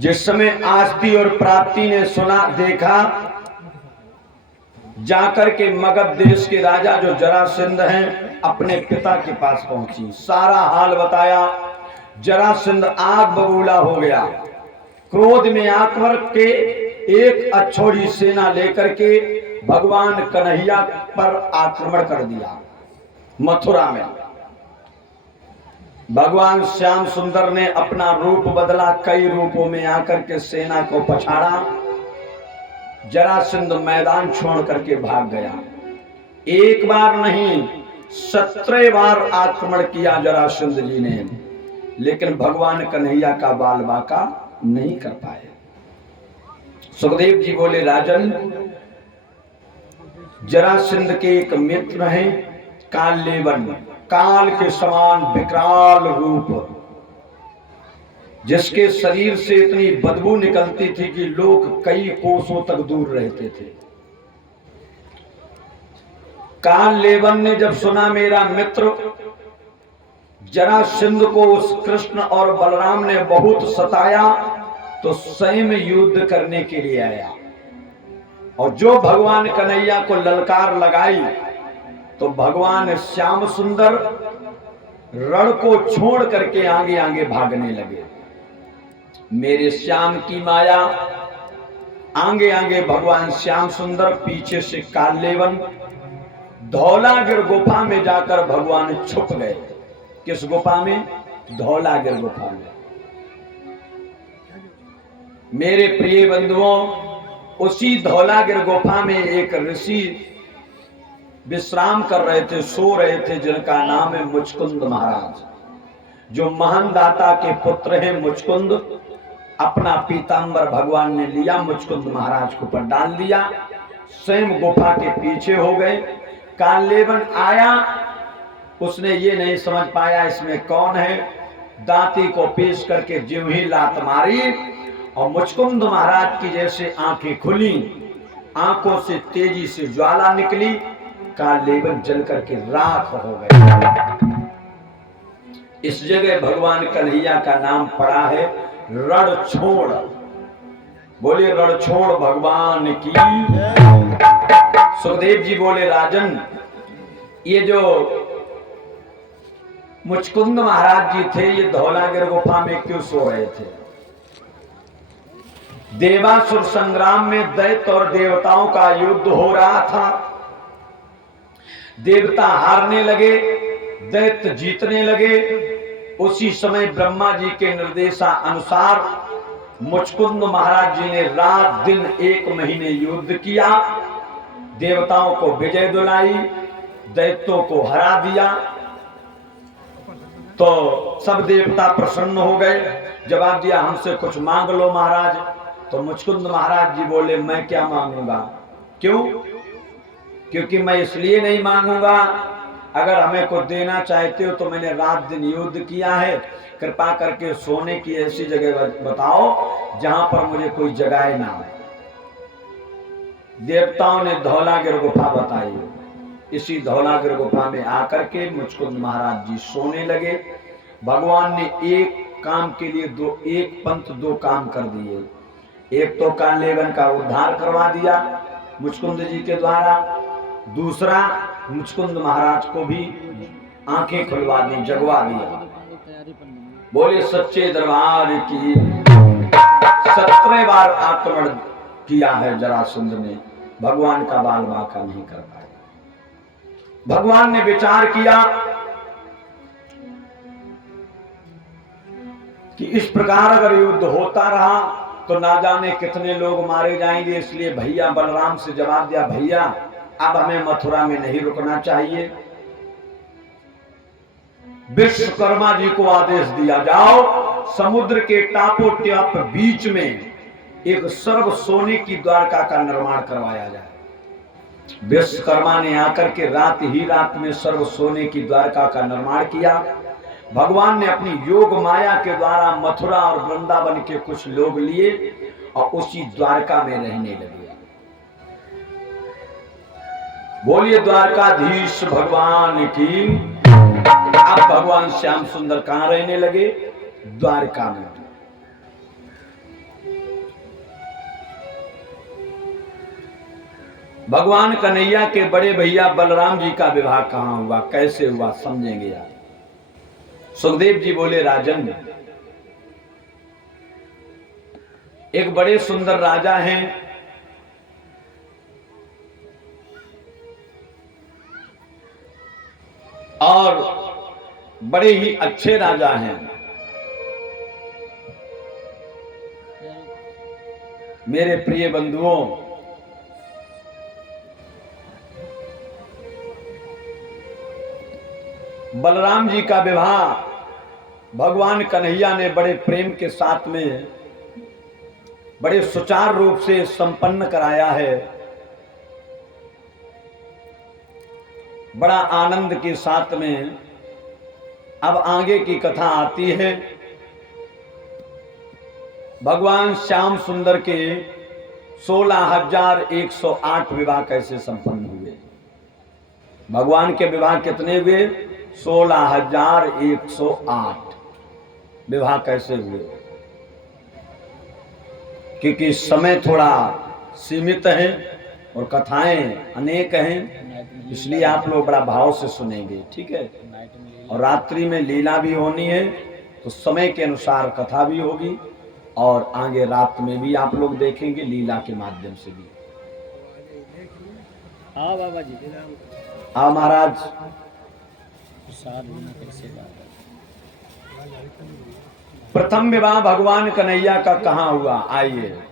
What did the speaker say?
जिस समय आस्ती और प्राप्ति ने सुना देखा, जाकर के मगध देश के राजा जो जरासंध हैं अपने पिता के पास पहुंची, सारा हाल बताया। जरासंध आग बबूला हो गया, क्रोध में आकर के एक अछोड़ी सेना लेकर के भगवान कन्हैया पर आक्रमण कर दिया। मथुरा में भगवान श्याम सुंदर ने अपना रूप बदला, कई रूपों में आकर के सेना को पछाड़ा। जरासंध मैदान छोड़ करके भाग गया। एक बार नहीं 17 बार आक्रमण किया जरासंध जी ने, लेकिन भगवान कन्हैया का बाल बांका नहीं कर पाए। सुखदेव जी बोले, राजन, जरासंध के एक मित्र हैं काललेवन, काल के समान विकराल रूप, जिसके शरीर से इतनी बदबू निकलती थी कि लोग कई कोसों तक दूर रहते थे। काललेवन ने जब सुना मेरा मित्र जरासंध को उस कृष्ण और बलराम ने बहुत सताया, तो स्वयं युद्ध करने के लिए आया। और जो भगवान कन्हैया को ललकार लगाई, तो भगवान श्याम सुंदर रण को छोड़ करके आगे आगे भागने लगे। मेरे श्याम की माया, आगे आगे भगवान श्याम सुंदर, पीछे से काललेवन। धौलागिर गुफा में जाकर भगवान छुप गए। किस गुफा में? धौलागिर गुफा में। मेरे प्रिय बंधुओं, उसी धौलागिर गुफा में एक ऋषि विश्राम कर रहे थे, सो रहे थे, जिनका नाम है मुचकुंद महाराज, जो महान दाता के पुत्र हैं। मुचकुंद अपना पीतांबर भगवान ने लिया, मुचकुंद महाराज को ऊपर डाल दिया, स्वयं गुफा के पीछे हो गए। काललेवन आया, उसने ये नहीं समझ पाया इसमें कौन है, दांती को पेश करके ज्यों ही लात मारी और मुचकुंद महाराज की जैसे आंखें खुली, आंखों से तेजी से ज्वाला निकली, काललेवन जल करके राख हो गए। इस जगह भगवान कन्हैया का नाम पड़ा है रणछोड़। बोले रणछोड़ भगवान की। सुखदेव जी बोले, राजन, ये जो मुचकुंद महाराज जी थे, ये धौलागिर गुफा में क्यों सो रहे थे? देवासुर संग्राम में दैत्य और देवताओं का युद्ध हो रहा था। देवता हारने लगे, दैत्य जीतने लगे। उसी समय ब्रह्मा जी के निर्देशानुसार मुचकुंद महाराज जी ने रात दिन 1 महीने युद्ध किया, देवताओं को विजय दिलाई, दैत्यों को हरा दिया। तो सब देवता प्रसन्न हो गए। जवाब दिया, हमसे कुछ मांग लो महाराज। तो मुचकुंद महाराज जी बोले, मैं क्या मांगूंगा? क्यों? क्योंकि मैं इसलिए नहीं मांगूंगा, अगर हमें कुछ देना चाहते हो तो मैंने रात दिन युद्ध किया है, कृपा करके सोने की ऐसी जगह बताओ जहां पर मुझे कोई जगाए ना हो। देवताओं ने धौलागिर गुफा बताई। इसी धौलागिर गुफा में आकर के मुचकुंद महाराज जी सोने लगे। भगवान ने एक काम के लिए एक पंथ 2 काम कर दिए। एक तो काललेवन का उद्धार करवा दिया मुचकुंद जी के द्वारा, दूसरा मुचकुंद महाराज को भी आंखें खुलवा दी, जगवा दिया। बोले सच्चे दरबार की। 17 बार आक्रमण किया है जरासंध ने, भगवान का बाल बांका नहीं कर पाए। भगवान ने विचार किया कि इस प्रकार अगर युद्ध होता रहा तो ना जाने कितने लोग मारे जाएंगे। इसलिए भैया बलराम से जवाब दिया, भैया अब हमें मथुरा में नहीं रुकना चाहिए। विश्वकर्मा जी को आदेश दिया, जाओ समुद्र के टापोट्याप बीच में एक सर्व सोने की द्वारका का निर्माण करवाया जाए। विश्वकर्मा ने आकर के रात ही रात में सर्व सोने की द्वारका का निर्माण किया। भगवान ने अपनी योग माया के द्वारा मथुरा और वृंदावन के कुछ लोग लिए और उसी द्वारका में रहने लगे। बोलिए द्वारकाधीश भगवान की। अब भगवान श्याम सुंदर कहां रहने लगे? द्वारका में। भगवान कन्हैया के बड़े भैया बलराम जी का विवाह कहाँ हुआ, कैसे हुआ, समझेंगे आप। सुखदेव जी बोले, राजन, एक बड़े सुंदर राजा हैं, और बड़े ही अच्छे राजा हैं। मेरे प्रिय बंधुओं, बलराम जी का विवाह भगवान कन्हैया ने बड़े प्रेम के साथ में बड़े सुचारू रूप से संपन्न कराया है। बड़ा आनंद के साथ में अब आगे की कथा आती है। भगवान श्याम सुंदर के 16,108 विवाह कैसे संपन्न हुए। भगवान के विवाह कितने हुए? 16,108 विवाह कैसे हुए? क्योंकि समय थोड़ा सीमित है और कथाएं अनेक हैं, इसलिए आप लोग बड़ा भाव से सुनेंगे, ठीक है। और रात्रि में लीला भी होनी है, तो समय के अनुसार कथा भी होगी, और आगे रात में भी आप लोग देखेंगे लीला के माध्यम से भी। हाँ बाबा जी, हाँ महाराज। प्रथम विवाह भगवान कन्हैया का कहाँ हुआ, आइए।